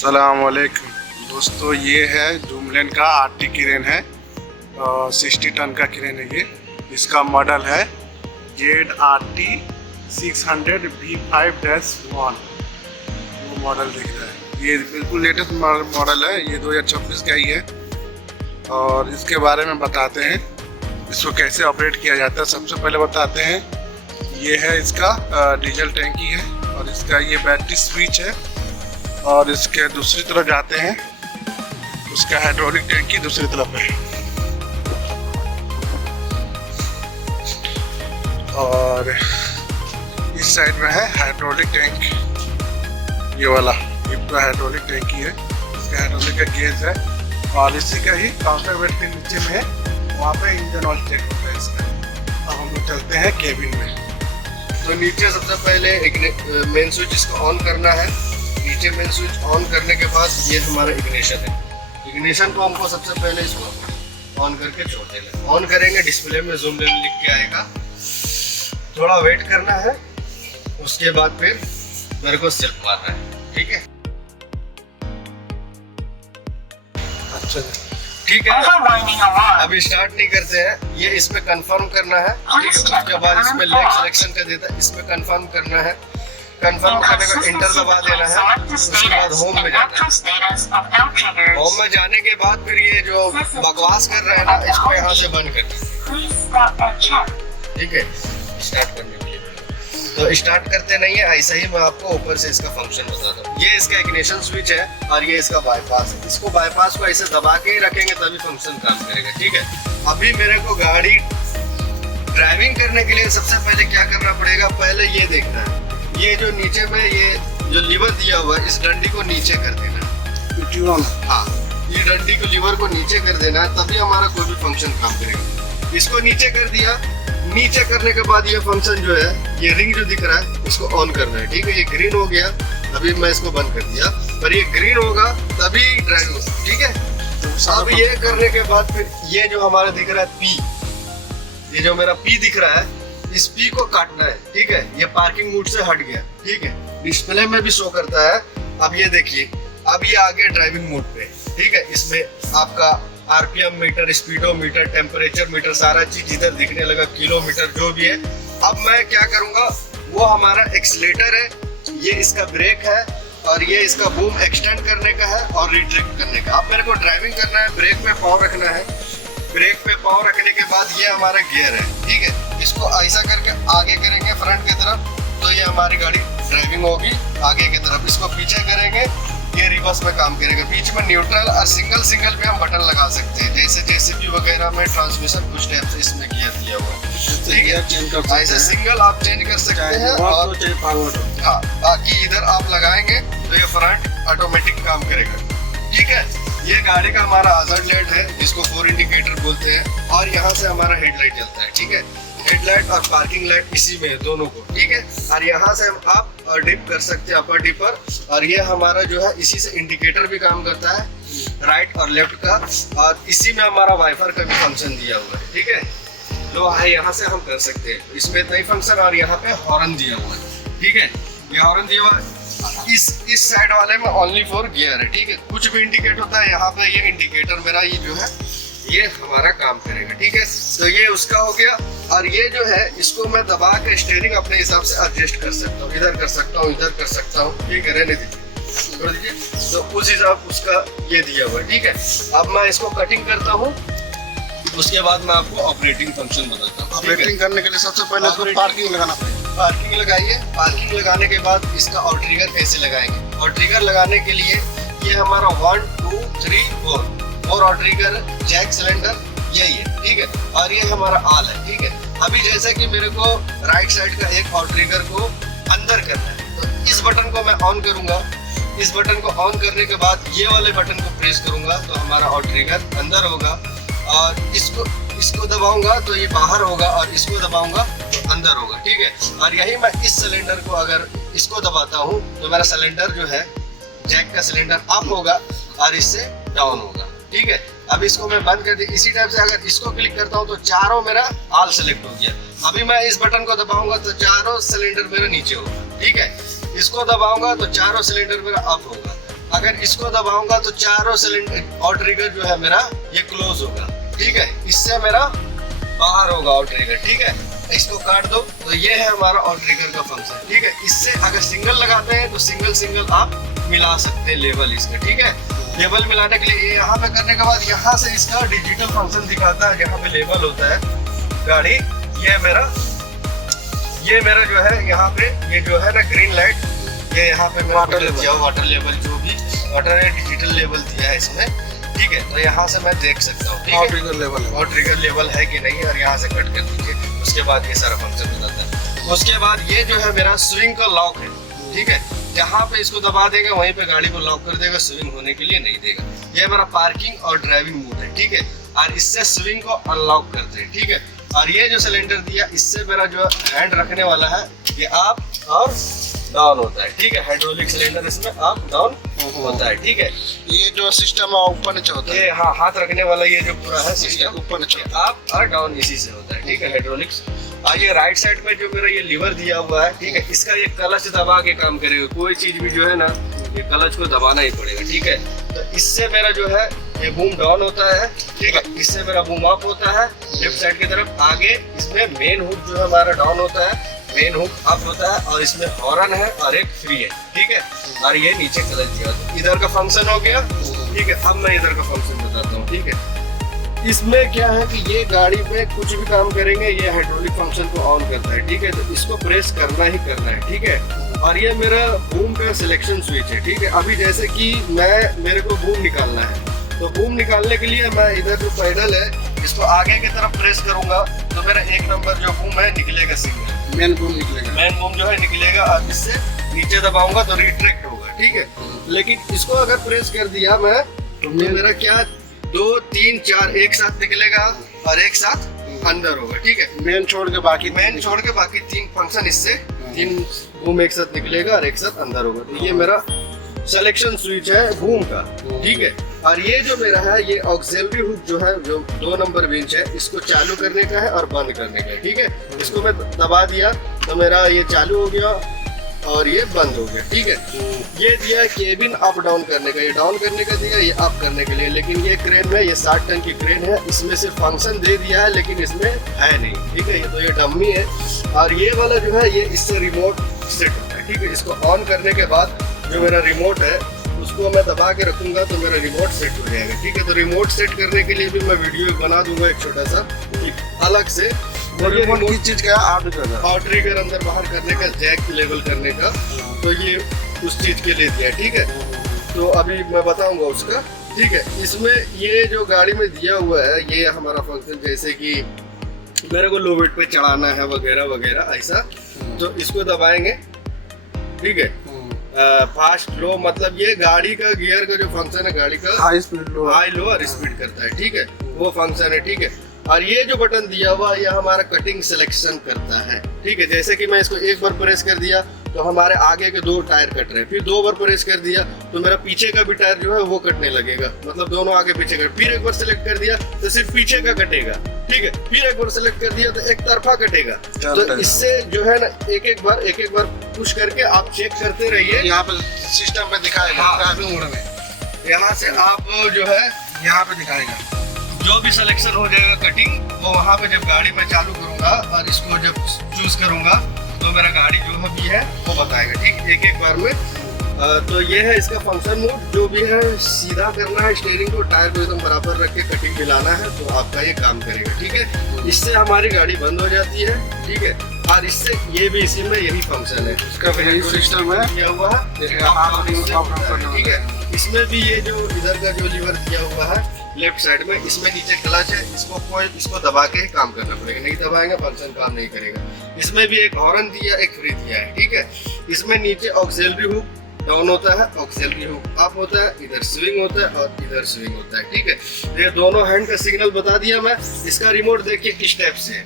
अस्सलामुअलैकुम दोस्तों, ये है जूमलेन का आरटी क्रेन है, 60 टन का क्रेन है। ये इसका मॉडल है ZRT 600 V5-1। वो मॉडल दिख रहा है, ये बिल्कुल लेटेस्ट मॉडल है, ये 2026 का ही है। और इसके बारे में बताते हैं, इसको कैसे ऑपरेट किया जाता है। सबसे पहले बताते हैं, ये है इसका डीजल टैंकी है और इसका ये बैटरी स्विच है। और इसके दूसरी तरफ जाते हैं, उसका हाइड्रोलिक टैंकी दूसरी तरफ है। और इस साइड में है हाइड्रोलिक टैंक, ये वाला ये पूरा हाइड्रोलिक टैंकी है। इसका हाइड्रोलिक का गेज है और इसी का ही काउंटर वेट के नीचे में है, वहाँ पे इंजन ऑयल चेक होता है इसका। अब हम लोग चलते हैं केबिन में। तो नीचे सबसे पहले मेन स्विच इसको ऑन करना है। नीचे मेन स्विच ऑन करने के बाद ये हमारा इग्निशन है। इग्निशन को हमको सबसे पहले इसको ऑन करके छोड़ देना। ऑन करेंगे, डिस्प्ले में जूम लेवल लिख के आएगा, थोड़ा वेट करना है। उसके बाद फिर मेरे को सेल्फ मारना है, ठीक है। अच्छा ठीक है, अभी स्टार्ट नहीं करते हैं, ये इसमें कंफर्म करना है। उसके बाद इसमें लेग सिलेक्शन का देता है, इसमें कंफर्म करना है। कंफर्म करने को इंटर दबा देना है। उसके बाद होम में जाना है। होम में जाने के बाद फिर ये जो बकवास कर रहा है ना, इसको यहाँ से बंद कर दीजिए, ठीक है। स्टार्ट करने के लिए तो स्टार्ट करते नहीं है, ऐसा ही मैं आपको ऊपर से इसका फंक्शन बताता हूँ। ये इसका इग्निशन स्विच है और ये इसका बाईपास है। इसको बाईपास को ऐसे दबा के ही रखेंगे तभी फंक्शन काम करेगा, ठीक है। अभी मेरे को गाड़ी ड्राइविंग करने के लिए सबसे पहले क्या करना पड़ेगा, पहले ये देखना है, ये जो नीचे में ये जो लीवर दिया हुआ है, इस डंडी को नीचे कर देना। हाँ, ये डंडी को लीवर को नीचे कर देना है, तभी हमारा कोई भी फंक्शन काम करेगा। इसको नीचे कर दिया, नीचे करने के बाद ये फंक्शन जो है, ये रिंग जो दिख रहा है, इसको ऑन करना है, ठीक है। ये ग्रीन हो गया, अभी मैं इसको बंद कर दिया, पर ये ग्रीन होगा तभी ड्राइव होगा, ठीक है। अब ये करने के बाद फिर ये जो हमारा दिख रहा है पी, ये जो मेरा पी दिख रहा है, इस पी को काटना है, ठीक है। ये पार्किंग मोड से हट गया, ठीक है। डिस्प्ले में भी शो करता है। अब ये देखिए, अब ये आ गया ड्राइविंग मोड पे, ठीक है। इसमें आपका RPM meter, speedometer, temperature metre, सारा चीज इधर दिखने लगा, किलोमीटर जो भी है। अब मैं क्या करूंगा, वो हमारा एक्सीलेटर है, ये इसका ब्रेक है और ये इसका बूम एक्सटेंड करने का है और रिट्रैक्ट करने का। अब मेरे को ड्राइविंग करना है, ब्रेक पे पाँव रखना है। ब्रेक पे पाँव रखने के बाद ये हमारा गियर है, ठीक है। इसको ऐसा करके आगे करेंगे फ्रंट की तरफ, तो ये हमारी गाड़ी ड्राइविंग होगी आगे की तरफ। इसको पीछे करेंगे, ये रिवर्स में काम करेगा। बीच में न्यूट्रल और सिंगल सिंगल भी हम बटन लगा सकते हैं, जैसे जेसीबी वगैरह में ट्रांसमिशन कुछ टाइप से इसमें गियर दिया हुआ है, ठीक है। ऐसे सिंगल आप चेंज कर सकते हैं। और हाँ, बाकी इधर आप लगाएंगे तो ये फ्रंट ऑटोमेटिक काम करेगा, ठीक है। ये गाड़ी का हमारा हज़ार्ड लाइट है, जिसको 4 इंडिकेटर बोलते हैं। और यहाँ से हमारा हेडलाइट जलता है, ठीक है। हेडलाइट और पार्किंग लाइट इसी में है, दोनों को, ठीक है। और यहाँ से हम अप और डिप कर सकते हैं, अपर डिपर। और ये हमारा जो है, इसी से इंडिकेटर भी काम करता है, राइट और लेफ्ट का। और इसी में हमारा वाइपर का भी फंक्शन दिया हुआ है, ठीक है। लो है, यहाँ से हम कर सकते हैं, इसमें इतना ही फंक्शन। और यहाँ पे हॉर्न दिया हुआ है, ठीक है। ये हॉर्न दिया हुआ है, इस साइड वाले में ओनली फॉर गियर है, ठीक है। कुछ भी इंडिकेट होता है यहाँ पे, ये इंडिकेटर मेरा ये जो है, ये हमारा काम करेगा, ठीक है। तो ये उसका हो गया। और ये जो है, इसको मैं दबा के स्टीयरिंग अपने हिसाब से एडजस्ट कर सकता हूँ, इधर कर सकता हूँ, इधर कर सकता हूँ, ठीक है। रहने दीजिए, तो उस हिसाब उसका ये दिया हुआ है, ठीक है। अब मैं इसको कटिंग करता हूँ, उसके बाद मैं आपको ऑपरेटिंग फंक्शन बताता हूँ। ऑपरेटिंग करने के लिए सबसे पहले इसको पार्किंग लगाना पड़ेगा। पार्किंग लगाइए। पार्किंग लगाने के बाद इसका और ट्रिगर कैसे लगाएंगे, और ट्रिगर लगाने के लिए ये हमारा 1 2 3 4 और ट्रिगर, जैक, सिलेंडर, यही है, ठीक है। और ये हमारा आल है, ठीक है। अभी जैसे कि मेरे को राइट साइड का एक और ट्रिगर को अंदर करना है, तो इस बटन को मैं ऑन करूंगा। इस बटन को ऑन करने के बाद ये वाले बटन को प्रेस करूंगा, तो हमारा और ट्रिगर अंदर होगा। और इसको दबाऊंगा तो ये बाहर होगा, और इसको दबाऊंगा तो अंदर होगा, ठीक है। और यही मैं इस सिलेंडर को अगर इसको दबाता हूँ, तो मेरा सिलेंडर जो है, जैक का सिलेंडर अप होगा और इससे डाउन होगा, ठीक है। अब इसको मैं बंद कर दी। इसी टाइप से अगर इसको क्लिक करता हूँ तो चारों मेरा ऑल सेलेक्ट हो गया। अभी मैं इस बटन को दबाऊंगा तो चारों सिलेंडर मेरा नीचे होगा, ठीक है। इसको दबाऊंगा तो चारों सिलेंडर मेरा अप होगा। अगर इसको दबाऊंगा तो चारों सिलेंडर और ट्रिगर जो है मेरा ये क्लोज होगा, ठीक है। इससे मेरा बाहर होगा और ट्रिगर, ठीक है। इसको काट दो तो ये है हमारा और ट्रिगर का फंक्शन, ठीक है। इससे अगर सिंगल लगाते हैं तो सिंगल आप मिला सकते हैं लेवल इसका, ठीक है। लेवल मिलाने के लिए यहाँ पे करने के बाद यहाँ से इसका डिजिटल फंक्शन दिखाता है, यहाँ पे लेवल होता है गाड़ी। ये मेरा जो है यहाँ पे ये जो है ना ग्रीन लाइट, ये यहाँ पे वाटर लेवल जो भी वाटर डिजिटल लेवल दिया है इसमें, ठीक है। तो यहाँ से मैं देख सकता हूँ, ठीक है, ट्रिगर लेवल है कि नहीं, और यहाँ से कट कर दीजिए। उसके बाद ये सारा फंक्शन बताता है। उसके बाद ये जो है मेरा स्विंग का लॉक है, ठीक है। जहाँ पे इसको दबा देगा वहीं पे गाड़ी को लॉक कर देगा, स्विंग होने के लिए नहीं देगा। ये मेरा पार्किंग और ड्राइविंग मोड है, ठीक है। और इससे स्विंग को अनलॉक करते हैं, ठीक है। और ये जो सिलेंडर दिया इससे मेरा जो हैंड रखने वाला है ये अप और डाउन होता है, ठीक है। हाइड्रोलिक सिलेंडर इसमें अप डाउन होता है, ठीक है। ये जो सिस्टम है ऊपर नीचे होता है, ये हाँ हाथ रखने वाला ये जो पूरा है सिस्टम ऊपर नीचे अप और डाउन इसी से होता है, ठीक है, हाइड्रोलिक्स। और ये राइट साइड में जो मेरा ये लीवर दिया हुआ है, ठीक है, इसका ये क्लच दबा के काम करेगा। कोई चीज भी जो है ना ये क्लच को दबाना ही पड़ेगा, ठीक है। तो इससे मेरा जो है ये बूम डाउन होता है, ठीक है। इससे मेरा बूम अप होता है लेफ्ट साइड की तरफ। आगे इसमें मेन हुक जो है हमारा डाउन होता है, मेन हुक अप होता है, और इसमें हॉर्न है और एक फ्री है, ठीक है। और ये नीचे क्लच दिया, तो इधर का फंक्शन हो गया, ठीक है। अब मैं इधर का फंक्शन बताता हूँ, ठीक है। इसमें क्या है कि ये गाड़ी में कुछ भी काम करेंगे ये हाइड्रोलिक फंक्शन को ऑन करता है, ठीक है। तो इसको प्रेस करना ही करना है, ठीक है। और ये मेरा बूम का सिलेक्शन स्विच है, ठीक है। अभी जैसे कि मेरे को बूम निकालना है, तो बूम निकालने के लिए मैं इधर जो पैडल है इसको आगे की तरफ प्रेस करूंगा तो मेरा 1 नंबर जो बूम है निकलेगा, सिग्नल मेन बूम जो है निकलेगा। और इससे नीचे दबाऊंगा तो रिट्रैक्ट होगा, ठीक है। लेकिन इसको अगर प्रेस कर दिया मैं तो मेरा क्या 2 3 4 एक साथ निकलेगा और एक साथ अंदर होगा, ठीक है। मेन छोड़ के बाकी 3 फंक्शन इससे 3 बूम एक साथ निकलेगा और एक साथ अंदर होगा। तो ये मेरा सिलेक्शन स्विच है बूम का, ठीक है। और ये जो मेरा है ये ऑक्सिलरी हुक जो है जो 2 नंबर विंच है, इसको चालू करने का है और बंद करने का है, ठीक है। इसको मैं दबा दिया तो मेरा ये चालू हो गया और ये बंद हो गया, ठीक है। ये दिया केबिन अप डाउन करने का, ये डाउन करने का दिया, ये अप करने के लिए। लेकिन ये क्रेन है, ये 60 टन की क्रेन है, इसमें सिर्फ फंक्शन दे दिया है लेकिन इसमें है नहीं, ठीक है। ये तो ये डम्मी है। और ये वाला जो है ये इससे रिमोट सेट होता है, ठीक है। इसको ऑन करने के बाद जो मेरा रिमोट है उसको मैं दबा के रखूंगा तो मेरा रिमोट सेट हो जाएगा, ठीक है। तो रिमोट सेट करने के लिए भी मैं वीडियो बना दूंगा एक छोटा सा अलग से। और ये रिमोट किस चीज का है? आउट ट्रिगर अंदर बाहर करने का, जैक लेवल करने का, तो ये उस चीज के लिए दिया, ठीक है। तो अभी मैं बताऊंगा उसका, ठीक है। इसमें ये जो गाड़ी में दिया हुआ है ये हमारा फंक्शन, जैसे कि मेरे को लो वेट पे चढ़ाना है वगैरह वगैरह ऐसा, तो इसको दबाएंगे, ठीक है। फास्ट लो मतलब ये गाड़ी का गियर का जो फंक्शन है, गाड़ी का हाई लो और स्पीड करता है, ठीक है, वो फंक्शन है, ठीक है। और ये जो बटन दिया हुआ ये हमारा कटिंग सिलेक्शन करता है, ठीक है। जैसे कि मैं इसको एक बार प्रेस कर दिया तो हमारे आगे के 2 टायर कट रहे हैं, फिर 2 बार प्रेस कर दिया तो मेरा पीछे का भी टायर जो है वो कटने लगेगा, मतलब दोनों आगे पीछे कट। फिर एक बार सिलेक्ट कर दिया तो सिर्फ पीछे का कटेगा, ठीक है। फिर एक बार सिलेक्ट कर दिया तो एक तरफा कटेगा। तो इससे जो है ना एक एक बार पुश करके आप चेक करते रहिए। यहाँ पे सिस्टम पे दिखाएगा ड्राइविंग मोड में, यहाँ से आप जो है यहाँ पे दिखाएगा जो भी सिलेक्शन हो जाएगा कटिंग, वो वहाँ पे जब गाड़ी में चालू करूंगा और इसको जब चूज करूंगा तो मेरा गाड़ी जो भी है वो बताएगा, ठीक, एक बार में। तो ये है इसका फंक्शन मोड। जो भी है सीधा करना है स्टीयरिंग को, टायर को एकदम बराबर रख के कटिंग मिलाना है तो आपका ये काम करेगा, ठीक है। इससे हमारी गाड़ी बंद हो जाती है, ठीक है। और इससे ये भी इसी में यही फंक्शन है, इसका सिस्टम है दिया हुआ है, ठीक है। इसमें भी ये जो इधर का जो लीवर दिया हुआ है लेफ्ट साइड में, इसमें नीचे क्लच है, इसको दबा के काम करना पड़ेगा, नहीं दबाएंगे फंक्शन काम नहीं करेगा। इसमें भी एक हॉर्न दिया, एक फ्री दिया है, ठीक है। इसमें नीचे ऑक्सिलरी हुक डाउन होता है, ऑक्सिलरी हुक अप होता है, इधर स्विंग होता है और इधर स्विंग होता है, ठीक है। ये दोनों हैंड का सिग्नल बता दिया मैं। इसका रिमोट देखिए किस टाइप से है,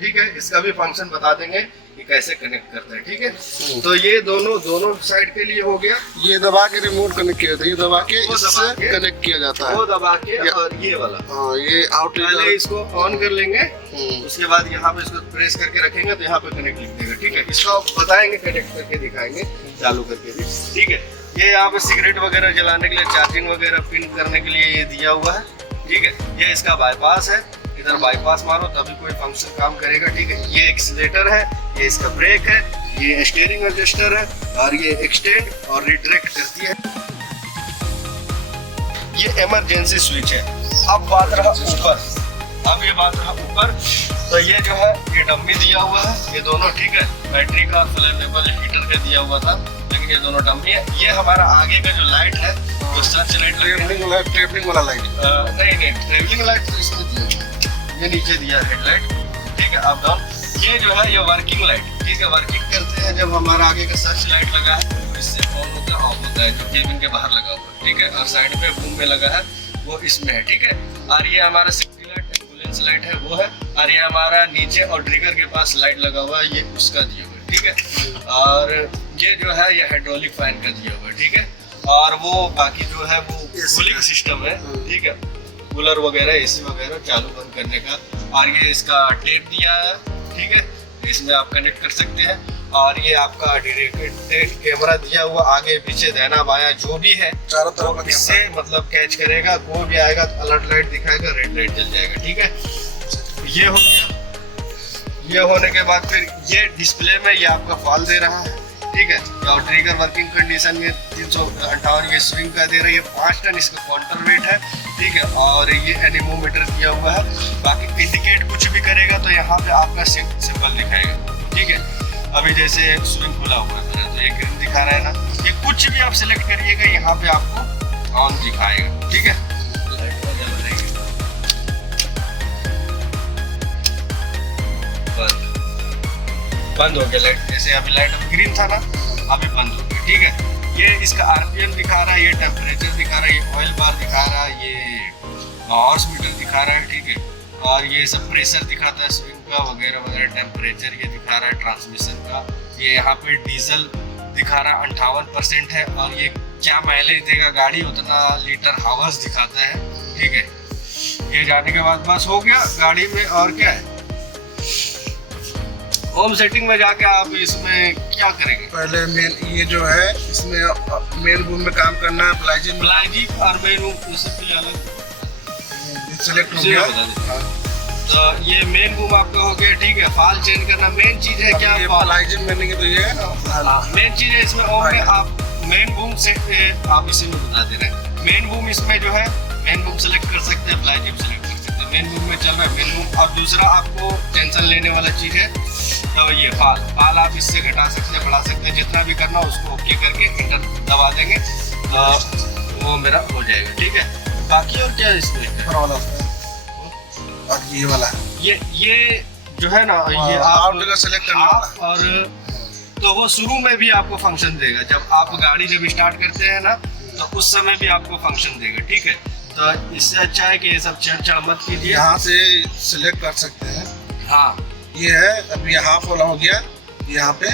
ठीक है। इसका भी फंक्शन बता देंगे कि कैसे कनेक्ट करता है, ठीक है। तो ये दोनों साइड के लिए हो गया। ये दबा के रिमोट कनेक्ट किया था, ये दबा के इससे कनेक्ट किया जाता है, वो दबा के। और ये वाला ये आउट पहले इसको ऑन कर लेंगे, उसके बाद यहाँ पे इसको प्रेस करके रखेंगे तो यहाँ पे कनेक्ट लिख देगा, ठीक है। इसको बताएंगे, कनेक्ट करके दिखाएंगे, चालू करके भी, ठीक है। ये यहाँ पे सिगरेट वगैरह जलाने के लिए, चार्जिंग वगैरह पिन करने के लिए ये दिया हुआ है, ठीक है। ये इसका बाईपास है, इधर बाईपास मारो तभी कोई फंक्शन काम करेगा, ठीक है। ये एक्सीलेटर है, ये इसका ब्रेक है, ये स्टीयरिंग एडजस्टर है, और ये एक्सटेंड और रिट्रैक्ट करती है। ये इमरजेंसी स्विच है। अब बात रहा ऊपर, अब ये बात रहा ऊपर, तो ये जो है ये डम्मी दिया हुआ है, ये दोनों, ठीक है। बैटरी का फ्लेमेबल हीटर का दिया हुआ था, लेकिन ये दोनों डम्मी है। ये हमारा आगे का जो लाइट है वो सर्च लाइट, ट्रेवलिंग वाला लाइट नहीं ट्रेवलिंग लाइट तो इसमें दिया, ये नीचे दिया हेडलाइट, ठीक है, अप डाउन। ये जो है ये वर्किंग लाइट, ठीक है। वर्किंग करते हैं जब हमारा आगे का सर्च लाइट लगा है तो इससे ऑन होता है, ऑफ होता है, जो केबिन के बाहर लगा हुआ है, ठीक है। और साइड पे बूम में लगा है वो इसमें है, ठीक है। और ये हमारा सेफ्टी लाइट, एम्बुलेंस लाइट है वो है। और ये हमारा नीचे और ट्रिगर के पास लाइट लगा हुआ है, ये उसका दिया हुआ है, ठीक है। और ये जो है ये हाइड्रोलिक फैन का दिया हुआ है, ठीक है। और वो बाकी जो है वो कूलिंग सिस्टम है, ठीक है, कूलर वगैरह, एसी वगैरह चालू बंद करने का। और ये इसका टेप दिया है, ठीक है, इसमें आप कनेक्ट कर सकते हैं। और ये आपका डायरेक्टेड कैमरा दिया हुआ, आगे पीछे दाहिना बायां जो भी है चारों तरफ इससे मतलब कैच करेगा, कोई भी आएगा तो अलर्ट लाइट दिखाएगा, रेड लाइट जल जाएगा, ठीक है। ये हो गया। ये होने के बाद फिर ये डिस्प्ले में ये आपका फॉल दे रहा है, ठीक है। और ट्रिगर वर्किंग कंडीशन में 358 ये स्विंग का दे रहा है, ये 5 टन इसका काउंटर वेट है, ठीक है। और ये एनीमोमीटर दिया हुआ है। बाकी इंडिकेट कुछ भी करेगा तो यहाँ पे आपका सिंबल दिखाएगा, ठीक है। अभी जैसे स्विंग खुला हुआ है तो ये ग्रीन दिखा रहा है ना, ये कुछ भी आप सिलेक्ट करिएगा यहाँ पे आपको ऑन दिखाएगा, ठीक है। बंद हो गया लाइट, जैसे अभी लाइट अभी ग्रीन था ना, अभी बंद हो गया, ठीक है। ये इसका आरपीएम दिखा रहा है, ये टेम्परेचर दिखा रहा है, ये ऑयल बार दिखा रहा है, ये हॉर्स मीटर दिखा रहा है, ठीक है। और ये सब प्रेशर दिखाता है स्विंग का वगैरह वगैरह, टेम्परेचर ये दिखा रहा है ट्रांसमिशन का। ये यहाँ पे डीजल दिखा रहा है 58% है। और ये क्या माइलेज देगा गाड़ी उतना लीटर हावर्स दिखाता है, ठीक है। ये जाने के बाद बस हो गया गाड़ी में। और क्या है, होम सेटिंग में जाके आप इसमें क्या करेंगे, पहले मेन ये जो है इसमें मेन बूम में काम करना है, प्लाइजिंग और मेन बूम उससे अलग सिलेक्ट हो गया। तो ये मेन बूम आपका हो गया, ठीक है। फाल चेंज करना मेन चीज है, क्या प्लाइजिंग करने की तो ये है ना मेन चीज है इसमें। और आप मेन बूम से आप इसी में बता दे रहे हैं, मेन बूम इसमें जो है मेन बूम सेलेक्ट कर सकते हैं, प्लाइजिंग सेलेक्ट कर सकते हैं। मेन बूम में चल रहा है मेन बूम। और दूसरा आपको टेंशन लेने वाला चीज है तो ये फाल आप इससे घटा सकते हैं, बढ़ा सकते हैं, जितना भी करना उसको ओके करके इंटर दबा देंगे तो वो मेरा हो जाएगा, ठीक है। बाकी और क्या इसमें वाला और ये वाला ये जो है ना, ये आप सेलेक्ट करना और तो वो शुरू में भी आपको फंक्शन देगा। जब आप गाड़ी जब स्टार्ट करते हैं ना तो उस समय भी आपको फंक्शन देगा, ठीक है। तो इससे अच्छा है कि ये सब चढ़ मत कीजिए, यहाँ से सिलेक्ट कर सकते हैं। हाँ ये है, अब ये हाफ वाला हो गया यहाँ पे,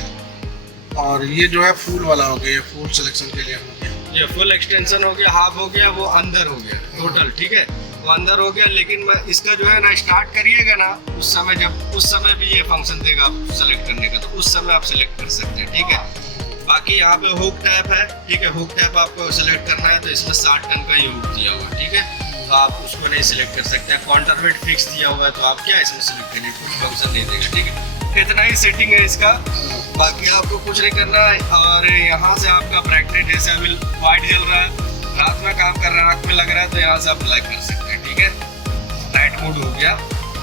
और ये जो है फुल वाला हो गया, ये फुल सिलेक्शन के लिए हो गया। ये फुल एक्सटेंशन हो गया, हाफ हो गया, वो अंदर हो गया टोटल, ठीक है, वो अंदर हो गया। लेकिन इसका जो है ना स्टार्ट करिएगा ना उस समय, जब उस समय भी ये फंक्शन देगा आप सेलेक्ट करने का, तो उस समय आप सेलेक्ट कर सकते हैं, ठीक है। बाकी यहाँ पे हुक टैप है, ठीक है। हुक टैप आपको सेलेक्ट करना है तो इसमें 60 टन का ये हुक दिया हुआ है, ठीक है। तो आप उसको नहीं सिलेक्ट कर सकते हैं। काउंटर वेट फिक्स दिया हुआ है तो आप क्या इसमें सिलेक्ट करिए, कुछ फंक्शन नहीं देगा, ठीक है। इतना ही सेटिंग है इसका, बाकी आपको कुछ नहीं करना है। और यहाँ से आपका ब्राइटनेस जैसे अभी वाइट जल रहा है, रात में काम कर रहा है, आँख में लग रहा है, तो यहाँ से आप ब्लैक कर सकते हैं, ठीक है। नाइट मोड हो गया,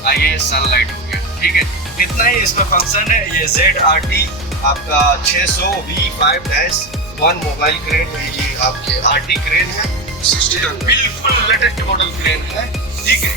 आइए सनलाइट हो गया, ठीक है। इतना ही इसका फंक्शन है। ये ZRT आपका 600V5-1 मोबाइल क्रेन, ये आपके RT क्रेन है, 60 टन बिल्कुल लेटेस्ट मॉडल क्रेन है, ठीक है।